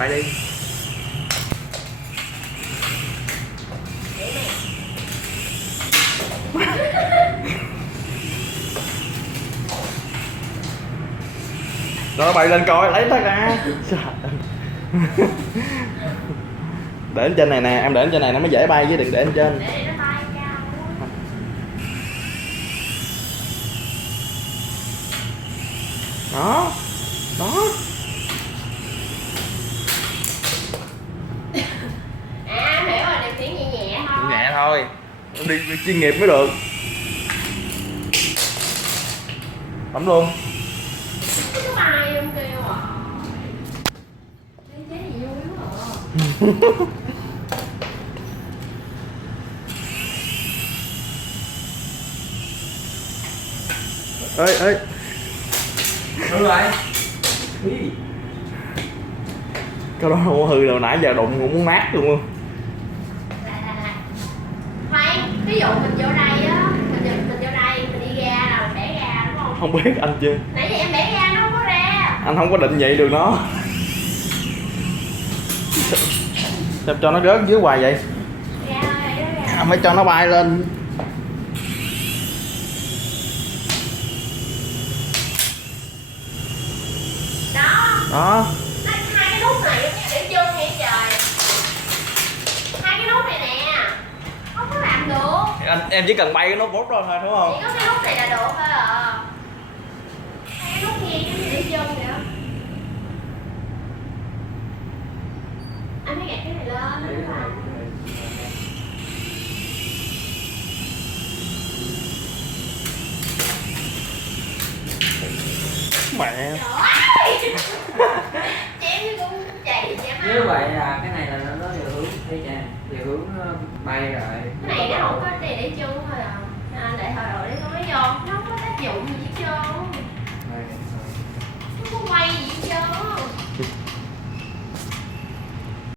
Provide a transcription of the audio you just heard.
bay đi. Nó bay lên coi, lấy tay ra. Để lên trên này nè, em để lên trên này nó mới dễ bay chứ đừng để lên trên. Đó. Đó. À, hiểu rồi, điều khiển nhẹ nhẹ thôi. Nhẹ thôi. Em đi chuyên nghiệp mới được. Tắm luôn. Cái bài em kêu à. Chế gì vui quá à. Ê ê. Hư rồi. Cái đó không có hư đâu, nãy giờ đụng cũng muốn nát luôn không? Khoan, ví dụ mình vô đây á, mình vô đây, mình đi ra là mình bẻ ra đúng không? Không biết anh chưa? Nãy giờ em bẻ ra nó không có ra. Anh không có định vị được nó. Sao cho nó rớt dưới hoài vậy? Ra rồi, ra. Anh phải cho nó bay lên. Đó. Đó. Hai cái nút này giống như để chân vậy trời. Hai cái nút này nè. Không có làm được. Em chỉ cần bay cái nút bút thôi đúng không? Chỉ có cái nút này là được thôi à. Hai cái nút kia giống như để chân vậy đó. Anh phải gạt cái này lên đúng không? Mẹ. Trời ơi. Chém cũng chạy chém Như vậy là cái này là nó điều hướng thấy cha, điều hướng bay rồi. cái này nó không có để chân thôi à. À, để hồi rồi để có mấy vô nó không có tác dụng gì hết trơn. Nó không quay